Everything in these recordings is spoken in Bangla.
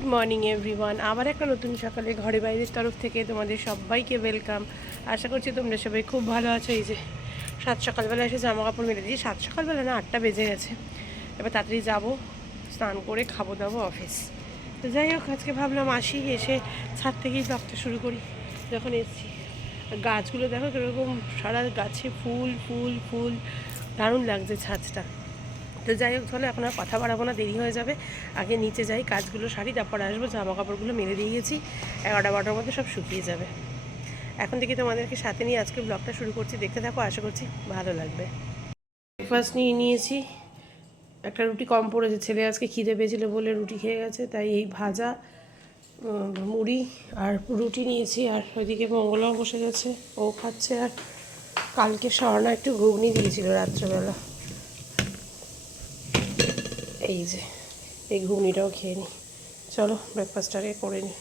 গুড মর্নিং এভরিওয়ান আবার একটা নতুন সকালে ঘরে বাইরের তরফ থেকে তোমাদের সবাইকে ওয়েলকাম আশা করছি তোমরা সবাই খুব ভালো আছো। এই যে সাত সকালবেলা এসে জামা কাপড় মেলে দিয়েছি। সাত সকালবেলা না, আটটা বেজে গেছে। এবার তাড়াতাড়ি যাব, স্নান করে খাব দাবো অফিস তো যাই হোক, আজকে ভাবলাম আসি, এসে ছাদ থেকেই ব্লগটা শুরু করি। যখন এসেছি, গাছগুলো দেখো কীরকম সারা গাছে ফুল ফুল ফুল। দারুণ লাগছে ছাদটা। তো যাই হোক তাহলে এখন আর কথা বাড়াবো না, দেরি হয়ে যাবে। আগে নিচে যাই, কাজগুলো সারি, তারপর আসব জামা কাপড়গুলো মেলে দিয়ে গেছি। এগারোটা বারোটার মধ্যে সব শুকিয়ে যাবে। এখন থেকে তোমাদেরকে সাথে নিয়ে আজকে ব্লগটা শুরু করছি। দেখতে থাকো, আশা করছি ভালো লাগবে। ব্রেকফাস্ট নিয়ে নিয়েছি। একটা রুটি কম পড়েছে, ছেলে আজকে খিদে পেয়েছিল বলে রুটি খেয়ে গেছে, তাই এই ভাজা মুড়ি আর রুটি নিয়েছি। আর ওইদিকে মঙ্গলাও বসে গেছে, ও খাচ্ছে। আর কালকে স্বর্ণা একটু ঘুগনি দিয়েছিল রাত্রেবেলা। এই যে, এই ঘুগনিটাও খেয়ে নিই। চলো ব্রেকফাস্টটাকে করে নিই।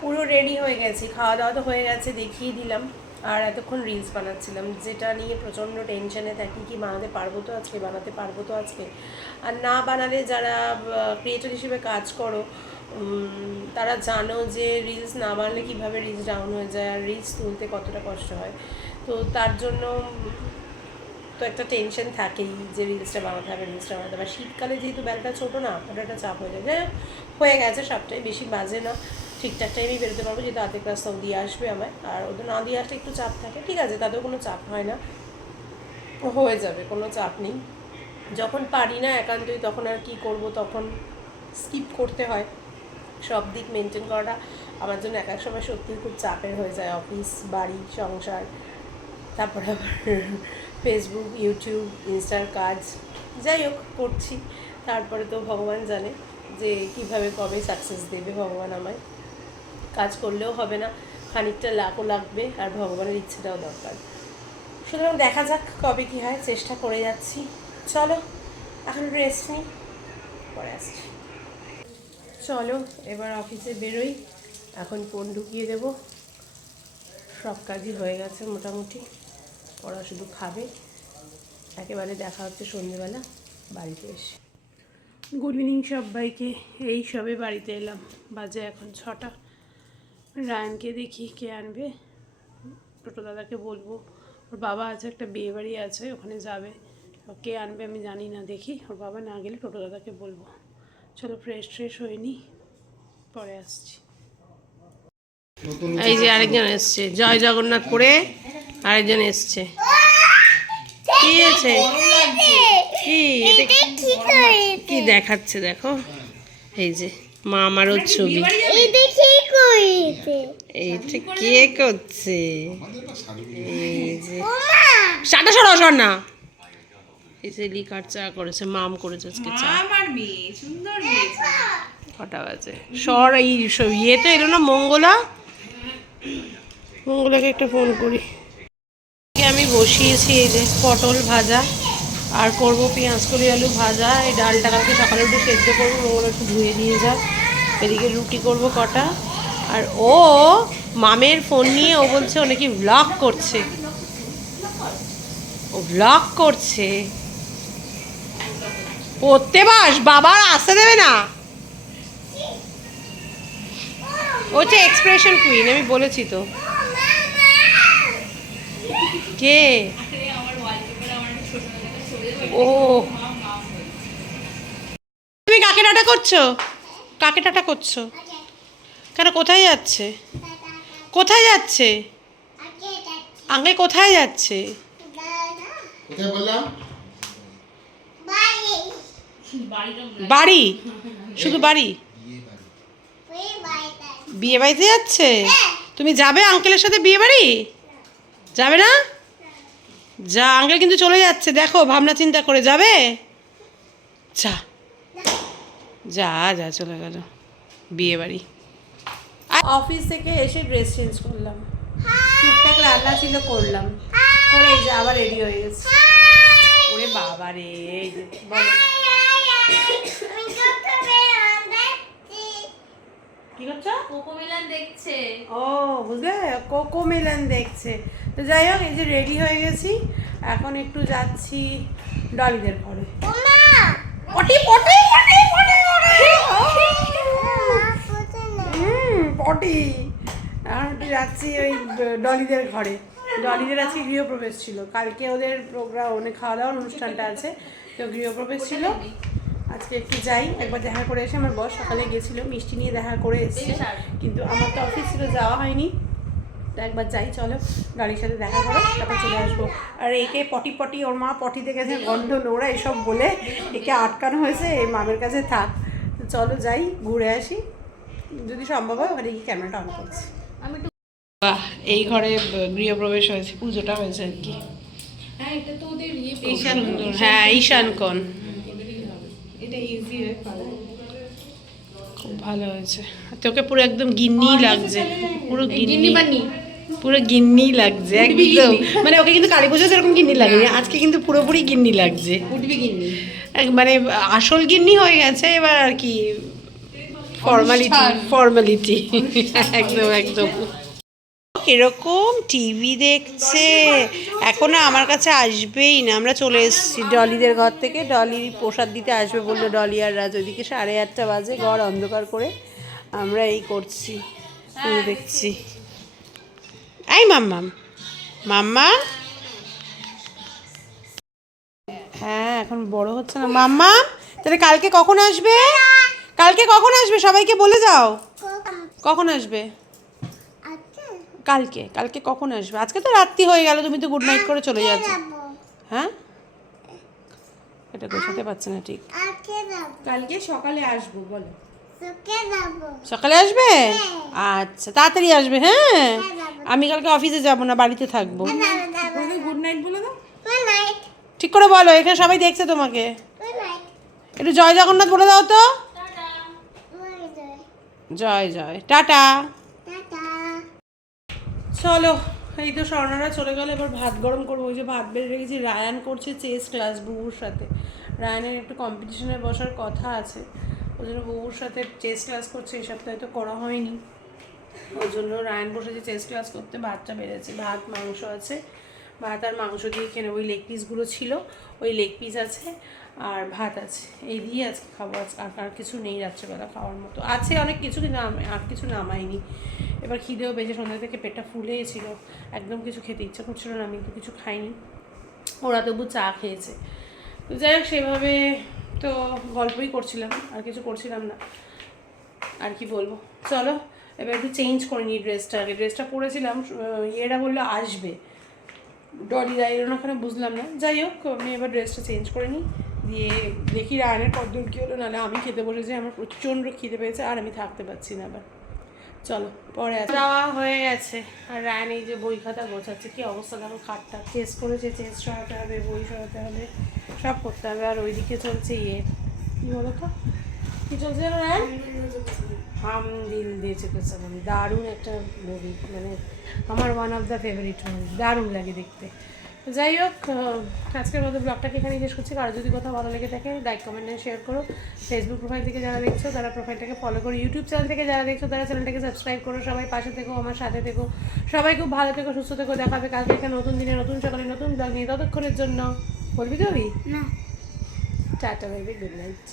পুরো রেডি হয়ে গেছি খাওয়া দাওয়া তো হয়ে গেছে, দেখিয়ে দিলাম। আর এতক্ষণ রিলস বানাচ্ছিলাম, যেটা নিয়ে প্রচণ্ড টেনশনে থাকি কি বানাতে পারব তো আজকে, বানাতে পারব তো আজকে? আর না বানালে যারা ক্রিয়েটর হিসেবে কাজ করো তারা জানো যে রিলস না বানালে কীভাবে রিলস ডাউন হয়ে যায়, আর রিলস তুলতে কতটা কষ্ট হয়। তো তার জন্য তো একটা টেনশন থাকেই যে রিলসটা বানাতে হবে রিলসটা বানাতে হবে। শীতকালে যেহেতু বেলটা ছোটো না ওটা একটা চাপ হয়ে যায়। হয়ে গেছে, সবটাই বেশি বাজে না। ঠিকঠাক টাইমেই বেরোতে পারব, যেহেতু আধে ক্লাসটাও দিয়ে আসবে আমায়। আর ওদের না দিয়ে আসলে একটু চাপ থাকে। ঠিক আছে, তাতেও কোনো চাপ হয় না। হয়ে যাবে, কোনো চাপ নেই। যখন পারি না একান্তই, তখন আর কি করব? তখন স্কিপ করতে হয়। সব দিক মেনটেন করাটা আমার জন্য এক এক সময় সত্যিই খুব চাপের হয়ে যায়। অফিস, বাড়ি, সংসার, তারপরে আবার ফেসবুক ইউটিউব ইনস্টার কাজ যাই হোক করছি তারপরে তো ভগবান জানে যে কীভাবে কবে সাকসেস দেবে ভগবান আমায়। কাজ করলেও হবে না, খানিকটা লাখও লাগবে আর ভগবানের ইচ্ছেটাও দরকার। সুতরাং দেখা যাক কবে কী হয়, চেষ্টা করে যাচ্ছি। চলো, এখন রেস্ট নিই, পরে আসছি। চলো, এবার অফিসে বেরোই। এখন ফোন ঢুকিয়ে দেবো। সব কাজই হয়ে গেছে মোটামুটি। ওরা শুধু খাবে। একেবারে দেখা হচ্ছে সন্ধ্যেবেলা বাড়িতে এসে। গুড ইভিনিং সবাইকে এই সবে বাড়িতে এলাম। বাজে এখন ছটা। রায়নকে দেখি কে আনবে। টোটো দাদাকে বলব ওর বাবা আছে একটা বিয়ে বাড়ি আছে ওখানে যাবে। ও কে আনবে আমি জানি না দেখি। ওর বাবা না গেলে টোটো দাদাকে বলব। চলো ফ্রেশ ফ্রেশ হয়ে নি পরে আসছি। এই যে আরেকজন এসছে জয় জগন্নাথ পড়ে আরেকজন এসছে। কি আছে কি? এটা কি দেখাচ্ছে দেখো? এই যে মা আমারও ছবি। এইটা কে করছে? এই যে সাটা সরা সর না এই যে লিকার চা করেছে মাম করেছে আজকে চা। সুন্দর কটা বাজে? সর এই সব ইয়ে তো এলো না মঙ্গলা? মঙ্গলাকে একটা ফোন করি। বসিয়েছি এই যে পটল ভাজা আর করব পেঁয়াজ কলি আলু ভাজা। এই ডালটা কালকে সকালে একটু সেদ্ধ করব, ওগুলো একটু ধুয়ে দিয়ে যাও। এদিকে রুটি করব কটা। আর ও মামের ফোন নিয়ে ও বলছে ও নাকি ব্লগ করছে। ও ব্লগ করছে। পড়তে বাস, বাবার আসতে দেবে না। ও হচ্ছে এক্সপ্রেশন কুইন আমি বলেছি তো। কে? ও। তুমি কাকে টাটা করছ? কাকে টাটা করছ? কেন কোথায় যাচ্ছে? কোথায় যাচ্ছে? আগে কোথায় যাচ্ছে? বাড়ি? শুধু বাড়ি? বিয়ে বাড়িতে যাচ্ছে? তুমি যাবে আঙ্কেলের সাথে বিয়ে বাড়ি? যাবে না? যা আঙ্কেল কিন্তু চলে যাচ্ছে দেখো ভাবনা চিন্তা করে যাবে? যা। যা যা চলে গেল। বিয়ে বাড়ি অফিস থেকে এসে ড্রেস চেঞ্জ করলাম। টুকটাক রান্না ছিল করলাম। করে এই যে আবার রেডি হয়ে গেছে। ওরে বাবা রে এই যে বলো। কি করছ? কোকো মিলান দেখছে। ও বুঝলে? কোকো মেলন দেখছে। তো যাই হোক এই যে রেডি হয়ে গেছি। এখন একটু যাচ্ছি ডলিদের ঘরে পটি পটি পটি পটি পটি! পটি। এখন একটু যাচ্ছি ওই ডলিদের ঘরে। ডলিদের আজকে গৃহপ্রবেশ ছিল। কালকে ওদের প্রোগ্রাম মানে খাওয়া দাওয়ার অনুষ্ঠানটা আছে। তো গৃহপ্রবেশ ছিল। আজকে একটু যাই একবার দেখা করে এসে আমার বস সকালে গেছিল মিষ্টি নিয়ে দেখা করে এসেছে। কিন্তু আমার তো অফিস ছিল যাওয়া হয়নি। তো একবার যাই চলো গাড়ির সাথে দেখা করো তারপর চলে আসব। আর একে পটি পটি ওর মা পটিতে গেছে গন্ধ নোংরা এসব বলে একে আটকানো হয়েছে এই মামের কাছে থাক। চলো যাই ঘুরে আসি। যদি সম্ভব হয় ওখানে গিয়ে ক্যামেরাটা অন করছি। আমি বাহ এই ঘরে গৃহপ্রবেশ হয়েছে পুজোটা হয়েছে আর কি। হ্যাঁ এটা তো ওদের ইয়ে হ্যাঁ ঈশান কোন এটা ইজি হয়ে খুব ভালো হয়েছে। তোকে পুরো একদম গিন্নি লাগছে। পুরো গিন্নি। বানি পুরো গিন্নি লাগছে একদম। মানে ওকে কিন্তু কালী পুজো সেরকম গিন্নি লাগেনি আজকে কিন্তু পুরোপুরি গিন্নি লাগছে। মানে আসল গিন্নি হয়ে গেছে এবার আর কি ফর্মালিটি ফর্মালিটি একদম একদম। এরকম টিভি দেখছে? এখন আমার কাছে আসবেই না। আমরা চলে এসেছি ডলিদের ঘর থেকে। ডলি প্রসাদ দিতে আসবে বলল ডলি আর রাজ। ওইদিকে সাড়ে আটটা বাজে, ঘর অন্ধকার করে আমরা এই করছি। দেখছি। এই মাম্মাম। মাম্মা হ্যাঁ এখন বড় হচ্ছে না। মাম্মা তাহলে কালকে কখন আসবে? কালকে কখন আসবে? সবাইকে বলে যাও। কখন আসবে? কালকে কালকে কখন আসবে? আজকে তো রাত্রি হয়ে গেল তুমি তো গুড নাইট করে চলে যাচ্ছ। হ্যাঁ? এটা গোছাতে পারছে না ঠিক। কালকে সকালে আসব বলো। সকালে আসবে? আচ্ছা তাড়াতাড়ি আসবে হ্যাঁ? আমি কালকে অফিসে যাব না বাড়িতে থাকব। গুড নাইট বলে দাও। ঠিক করে বলো এখানে সবাই দেখছে তোমাকে। একটু জয় জগন্নাথ বলে দাও তো। জয় জয়। টাটা। চলো, এই তো স্বর্ণরা চলে গেল, এবার ভাত গরম করব। ওই যে ভাত বেড়ে রেখেছি রায়ান করছে চেস ক্লাস বুবুর সাথে। রায়ানের একটু কম্পিটিশনে বসার কথা আছে। ওই জন্য বুবুর সাথে চেস ক্লাস করছে, এই সপ্তাহে তো করা হয়নি। ওই জন্য রায়ান বসেছে চেস ক্লাস করতে, ভাতটা বেড়েছে। ভাত, মাংস আছে। ভাত আর মাংস দিয়ে খেয়ে ওই লেগ পিসগুলো ছিল, ওই লেগ পিস আছে আর ভাত আছে। এই দিয়ে আজকে খাব। আজকে আর কিছু নেই রাত্রেবেলা খাওয়ার মতো। আছে অনেক কিছু, কিন্তু আর কিছু নামাইনি। এবার খিদেও বেজে সন্ধ্যা থেকে পেটটা ফুলে ফুলেছিল একদম কিছু খেতে ইচ্ছা করছিল না, আমি তো কিছু খাইনি। ওরা তবু চা খেয়েছে। তো যাই হোক, সেভাবে তো গল্পই করছিলাম, আর কিছু করছিলাম না। আর কি বলব? চলো, এবার একটু চেঞ্জ করে নিই ড্রেসটা আগে ড্রেসটা পরেছিলাম ইয়েরা বলল আসবে। ডলি না ওখানে বুঝলাম না। যাই হোক, আমি এবার ড্রেসটা চেঞ্জ করে নিই। দিয়ে দেখি রায়নের কদ্দূর কী হলো, নাহলে আমি খেতে বসেছি, আমার প্রচণ্ড খিদে পেয়েছে, আর আমি থাকতে পারছি না আবার। চলো, পরে। যাওয়া হয়ে গেছে। আর রায়ন এই যে বই খাতা গোছাচ্ছে, কি অবস্থা? দেখো খাটটা চেস করেছে চেস সরাতে হবে, বই সরাতে হবে, সব করতে হবে। আর ওইদিকে চলছে ইয়ে। কী বলো তো? কী চলছে রায়ন? হাম দিল দিয়েছে দারুণ একটা মুভি মানে আমার one of the favourite movie দারুণ লাগে দেখতে। যাই হোক আজকের মতো ব্লগটাকে এখানে শেষ করছি। কারও যদি কোথাও ভালো লেগে থাকে লাইক কমেন্ট শেয়ার করো। ফেসবুক প্রোফাইল থেকে যারা দেখছ তারা প্রোফাইলটাকে ফলো করো। ইউটিউব চ্যানেল থেকে যারা দেখছ তারা চ্যানেলটাকে সাবস্ক্রাইব করো। সবাই পাশে থেকো আমার সাথে থেকো। সবাই খুব ভালো থেকো সুস্থ থেকো। দেখাবে কালকে একটা নতুন দিনে নতুন সকালে নতুন ব্লগ নিয়ে ততক্ষণের জন্য। বলবি তো টাটা বাই গুড নাইট